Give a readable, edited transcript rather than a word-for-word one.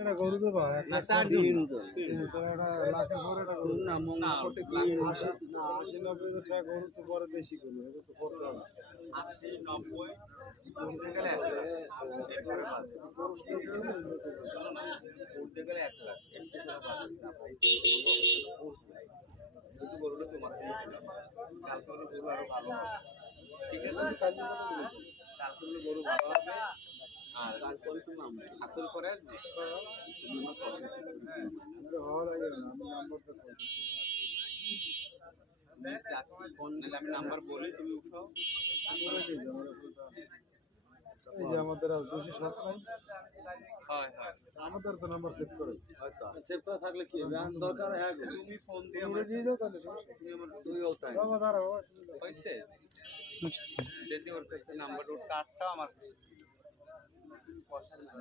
এটা গরু দেবা না চারজন এটা লাখের পরে এটা গরু না মঙ্গল করতে কি 80-90 টাকা গরু তো পরে বেশি করবে এটা তো করতে হবে 80-90 করতে গেলে 1 লাখ করতে গেলে 1 লাখ এর থেকে না ভাই যদি গরুটা তোমার কালকে হলে গরু আরো ভালো হবে ঠিক আছে কালকে হলে গরু ভালো হবে আর কালকে তুমি আসল করে আসবে আমি নাম্বার বলি তুমি উঠাও এই যে আমাদের আর 207 নাই হয় হয় আমাদের তো নাম্বার সেভ করে হয়তো সেভ করা থাকলে কি দরকার হ্যাঁ তুমি ফোন দিয়ে আমরা দিয়ে দাও তাহলে তুমি আমার দুই ওটাই বাবা দাঁড়াও হয়েছে যদি ওর কাছে নাম্বার ওর কার্ডটা আমার পয়সা না